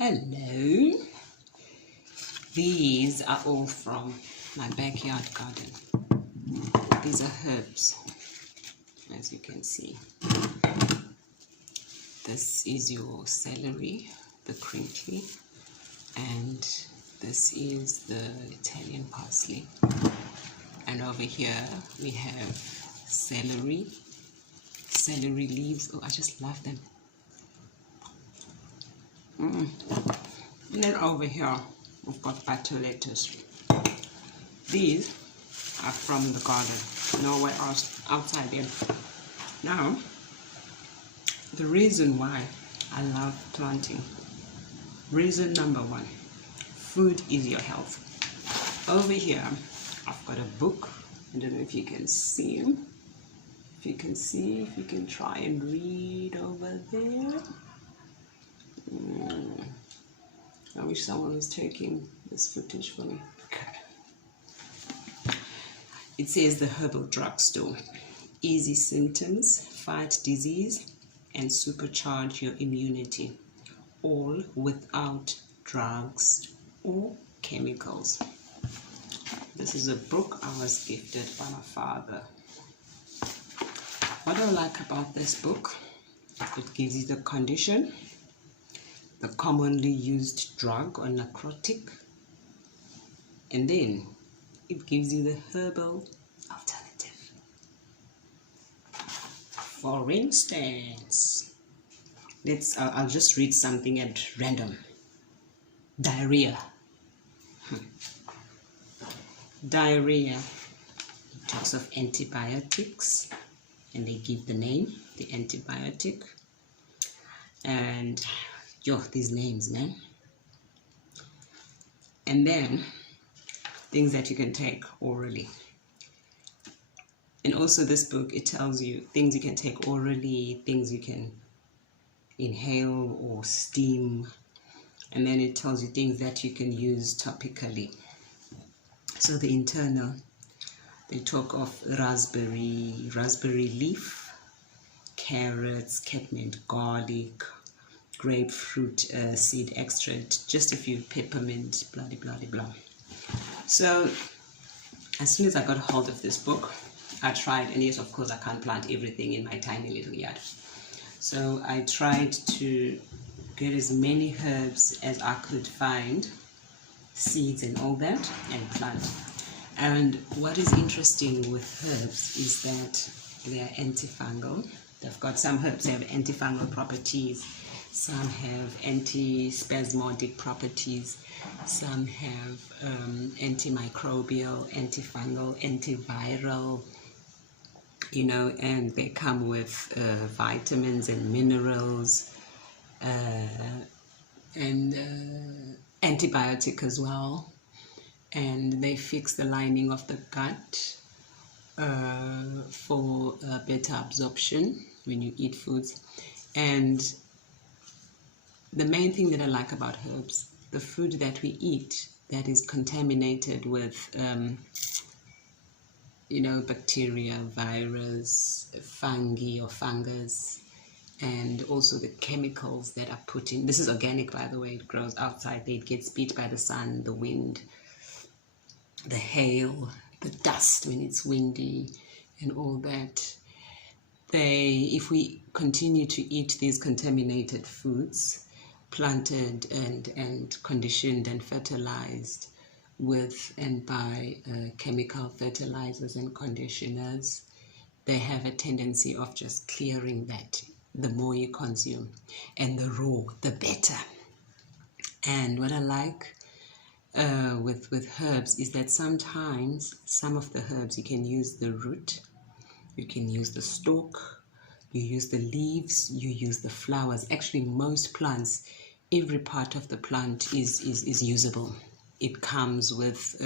Hello, these are all from my backyard garden. These are herbs, as you can see. This is your celery, the crinkly, and this is the Italian parsley. And over here we have celery leaves. Oh, I just love them. And then over here we've got butter lettuce. These are from the garden, nowhere else outside them. Now, the reason why I love planting, reason number one, food is your health. Over here I've got a book. I don't know if you can see. If you can try and read over there. I wish someone was taking this footage for me. Okay. It says the herbal drugstore. Easy symptoms, fight disease, and supercharge your immunity, all without drugs or chemicals. This is a book I was gifted by my father. What I like about this book, it gives you the condition, the commonly used drug or narcotic, and then it gives you the herbal alternative. For instance, I'll just read something at random. Diarrhea. Diarrhea. It talks of antibiotics, and they give the name, the antibiotic. And these names, man. And then things that you can take orally. And also this book, it tells you things you can take orally, things you can inhale or steam. And then it tells you things that you can use topically. So the internal, they talk of raspberry leaf, carrots, catmint, garlic, grapefruit seed extract, just a few peppermint, blah blah blah blah. So as soon as I got hold of this book, I tried, and yes, of course, I can't plant everything in my tiny little yard. So I tried to get as many herbs as I could find, seeds and all that, and plant. And what is interesting with herbs is that they are antifungal. They've got some herbs that have antifungal properties. Some have antispasmodic properties, some have antimicrobial, antifungal, antiviral, and they come with vitamins and minerals, and antibiotic as well. And they fix the lining of the gut for better absorption when you eat foods. And the main thing that I like about herbs, the food that we eat that is contaminated with, bacteria, virus, fungi or fungus, and also the chemicals that are put in. This is organic, by the way. It grows outside. It gets beat by the sun, the wind, the hail, the dust when it's windy, and all that. If we continue to eat these contaminated foods, planted and conditioned and fertilized with and by chemical fertilizers and conditioners, they have a tendency of just clearing that. The more you consume, and the raw, the better. And what I like with herbs is that sometimes some of the herbs you can use the root, you can use the stalk, you use the leaves, you use the flowers. Actually, most plants, every part of the plant is usable. It comes with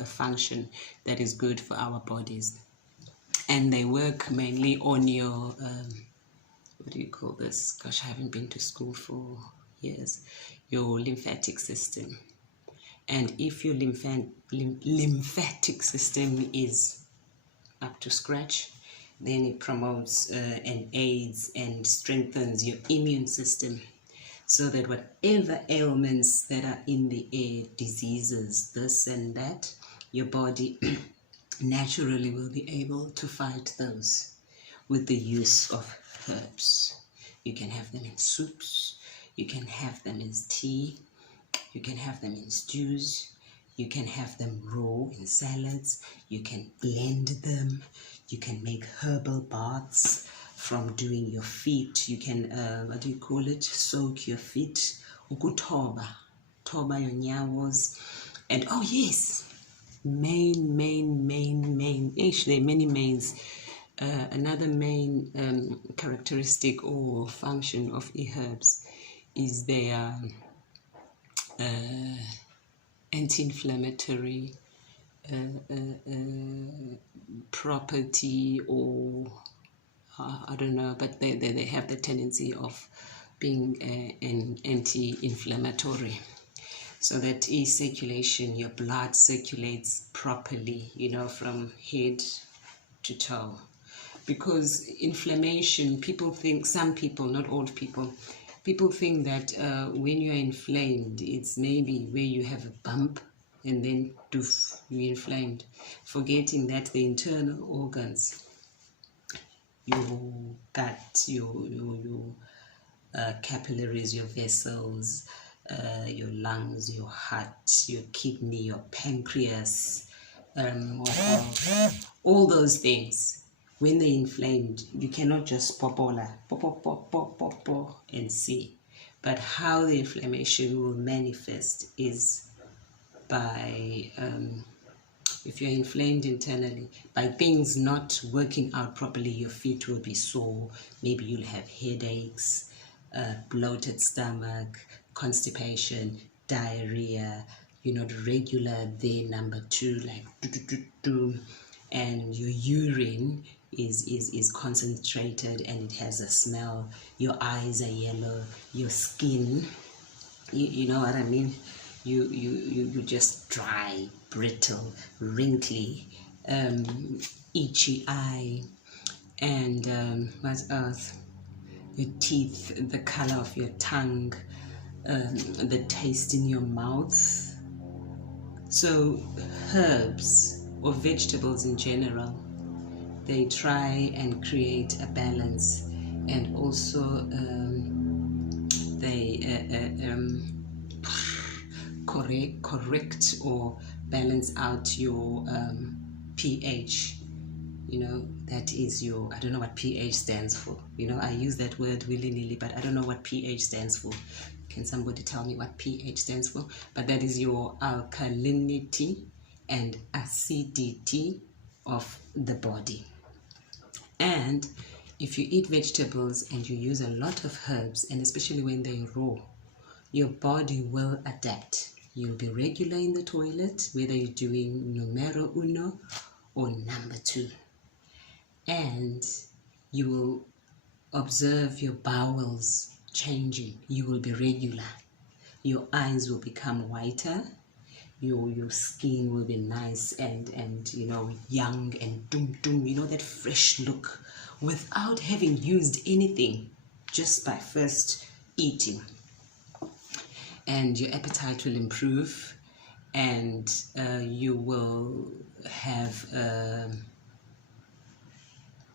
a function that is good for our bodies. And they work mainly on your, what do you call this? Gosh, I haven't been to school for years. Your lymphatic system. And if your lymphatic system is up to scratch, then it promotes and aids and strengthens your immune system. so that whatever ailments that are in the air, diseases, this and that, your body naturally will be able to fight those with the use of herbs. You can have them in soups, you can have them in tea, you can have them in stews, you can have them raw in salads, you can blend them, you can make herbal baths from doing your feet. You can, what do you call it? Soak your feet. Ukutoba. Toba your nyawos. And oh yes, main. There are many mains. Another main characteristic or function of herbs is their anti-inflammatory property, or I don't know, but they have the tendency of being an anti-inflammatory. So that is circulation, your blood circulates properly, you know, from head to toe. Because inflammation, people think, some people, not all people think that when you're inflamed, it's maybe where you have a bump and then doof, you're inflamed, forgetting that the internal organs, your gut, your capillaries, your vessels, your lungs, your heart, your kidney, your pancreas, all those things, when they're inflamed, you cannot just popola, and see. But how the inflammation will manifest is by, if you're inflamed internally, by things not working out properly, your feet will be sore, maybe you'll have headaches, bloated stomach, constipation, diarrhea, you're not regular there, number 2, like and your urine is concentrated and it has a smell, your eyes are yellow, your skin, you know what I mean, you just dry, brittle, wrinkly, itchy eye, and what else, your teeth, the color of your tongue, the taste in your mouth. So herbs or vegetables in general, they try and create a balance, and also they correct or balance out your pH. You know, that is your, I don't know what pH stands for. You know, I use that word willy-nilly, but I don't know what pH stands for. Can somebody tell me what pH stands for? But that is your alkalinity and acidity of the body. And if you eat vegetables and you use a lot of herbs, and especially when they're raw, your body will adapt. You'll be regular in the toilet, whether you're doing numero uno or number 2. And you will observe your bowels changing. You will be regular. Your eyes will become whiter. Your skin will be nice and you know, young and dum, you know, that fresh look, without having used anything, just by first eating. And your appetite will improve, and you will have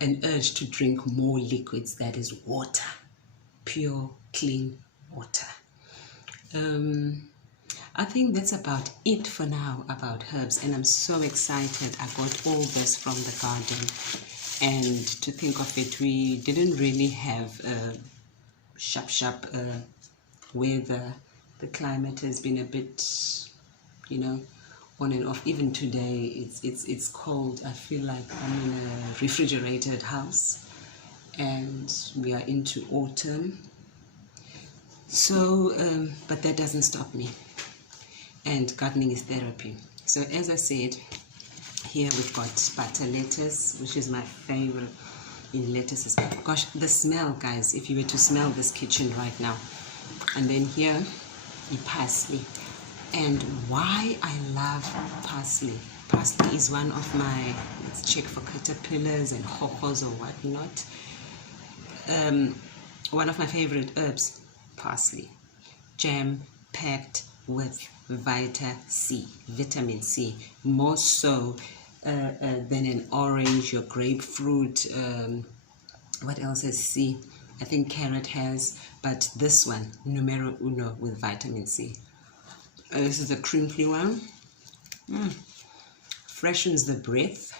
an urge to drink more liquids, that is water, pure, clean water. I think that's about it for now about herbs, and I'm so excited. I got all this from the garden, and to think of it, we didn't really have sharp weather. The climate has been a bit, you know, on and off. Even today, it's cold. I feel like I'm in a refrigerated house, and we are into autumn. So, but that doesn't stop me. And gardening is therapy. So as I said, here we've got butter lettuce, which is my favorite in lettuces. Gosh, the smell, guys, if you were to smell this kitchen right now. And then here, parsley. And why I love parsley. Parsley is one of my, let's check for caterpillars and hoppers or whatnot. One of my favorite herbs, parsley. jam packed with vitamin C, more so than an orange or grapefruit. What else has C? I think carrot has, but this one, numero uno with vitamin C. This is the crinkly one. Freshens the breath.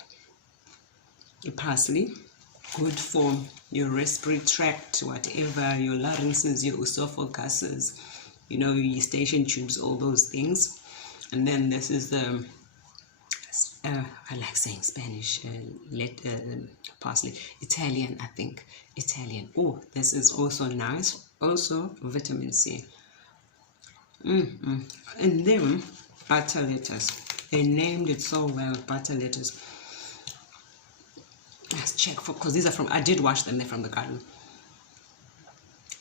Parsley, good for your respiratory tract, whatever, your larynxes, your esophaguses, your eustachian tubes, all those things. And then this is the I like saying Spanish, parsley, Italian, I think, Italian. Oh, this is also nice, also vitamin C. And then butter lettuce. They named it so well, butter lettuce. Let's check because these are from, I did wash them, they're from the garden.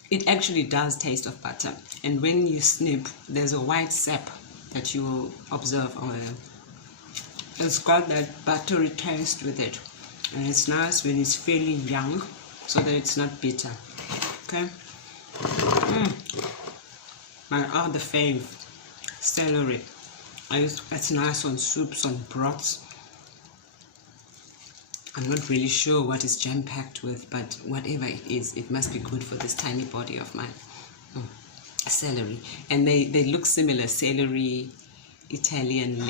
It actually does taste of butter, and when you snip, there's a white sap that you will observe on it. It's got that buttery taste with it, and it's nice when it's fairly young so that it's not bitter. Okay. My other fave, celery. It's nice on soups, on broths. I'm not really sure what it's jam-packed with, but whatever it is, it must be good for this tiny body of mine. Celery. And they look similar. Celery, Italian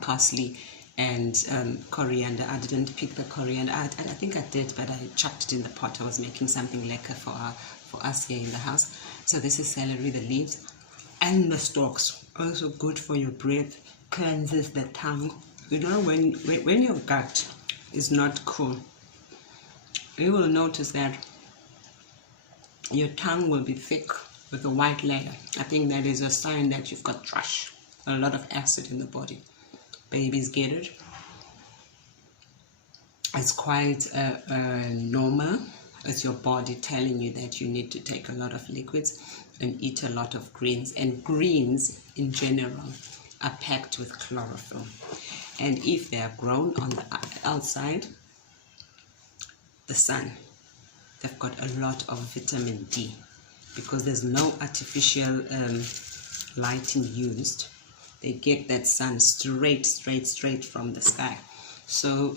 parsley, and coriander. I didn't pick the coriander. I think I did, but I chucked it in the pot. I was making something lekker for us here in the house. So this is celery, the leaves and the stalks. Also good for your breath, cleanses the tongue. When your gut is not cool, you will notice that your tongue will be thick with a white layer. I think that is a sign that you've got thrush, a lot of acid in the body. Babies get it. It's quite normal. It's your body telling you that you need to take a lot of liquids and eat a lot of greens. And greens in general are packed with chlorophyll. And if they are grown on the outside, the sun, they've got a lot of vitamin D, because there's no artificial lighting used. They get that sun straight from the sky. So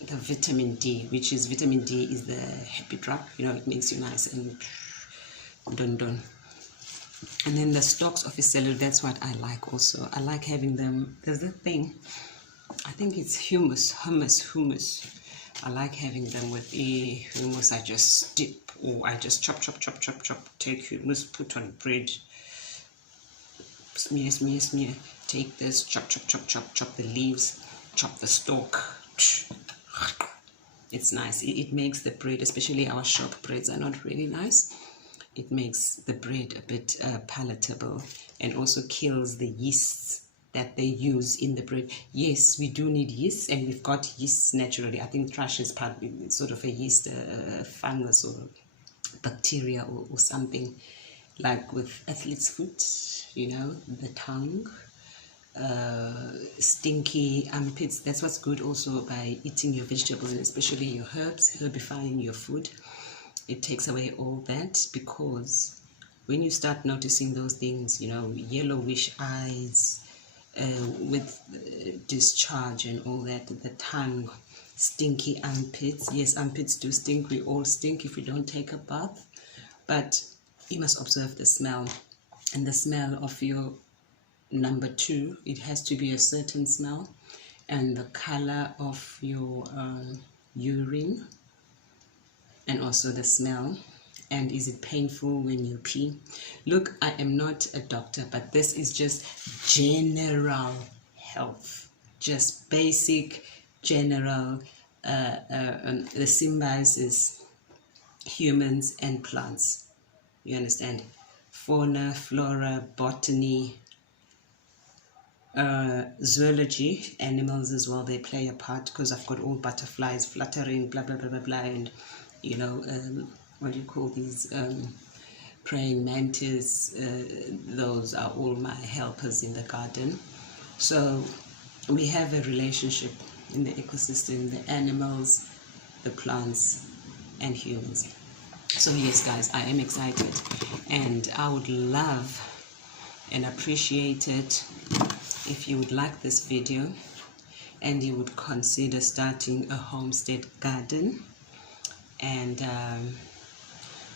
the vitamin D, vitamin D is the happy drug, it makes you nice and done. And then the stalks of a celery, that's what I like also. I like having them. There's a thing, I think it's hummus. I like having them with a hummus. I just dip, or I just chop, take hummus, put on bread, smear, take this, chop the leaves, chop the stalk. It's nice. It makes the bread, especially our shop breads are not really nice. It makes the bread a bit palatable, and also kills the yeasts that they use in the bread. Yes, we do need yeast, and we've got yeasts naturally. I think thrush is sort of a yeast, fungus or bacteria or something, like with athlete's foot, the tongue, stinky armpits. That's what's good also by eating your vegetables, and especially your herbs, herbifying your food. It takes away all that, because when you start noticing those things, yellowish eyes, with discharge and all that, the tongue, stinky armpits. Yes, armpits do stink. We all stink if we don't take a bath. But you must observe the smell. And the smell of your number 2, it has to be a certain smell. And the color of your urine, and also the smell. And is it painful when you pee? Look, I am not a doctor, but this is just general health, just basic general. The symbiosis, humans and plants. You understand? Fauna, flora, botany, zoology, animals as well. They play a part, because I've got all butterflies fluttering, blah blah blah blah blah, and what do you call these, praying mantis. Those are all my helpers in the garden. So we have a relationship in the ecosystem, the animals, the plants, and humans. So yes, guys, I am excited, and I would love and appreciate it if you would like this video and you would consider starting a homestead garden. And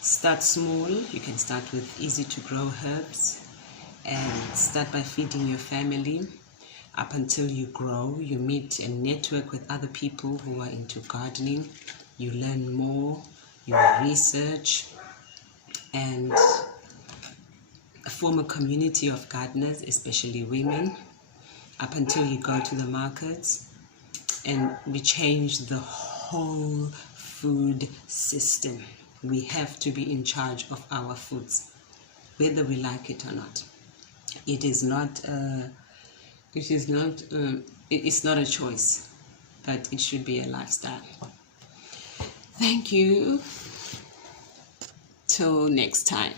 start small. You can start with easy to grow herbs and start by feeding your family up until you grow. You meet and network with other people who are into gardening. You learn more, you research, and form a community of gardeners, especially women, up until you go to the markets, and we change the whole food system. We have to be in charge of our foods, whether we like it or not. It's not a choice, but it should be a lifestyle. Thank you. Till next time.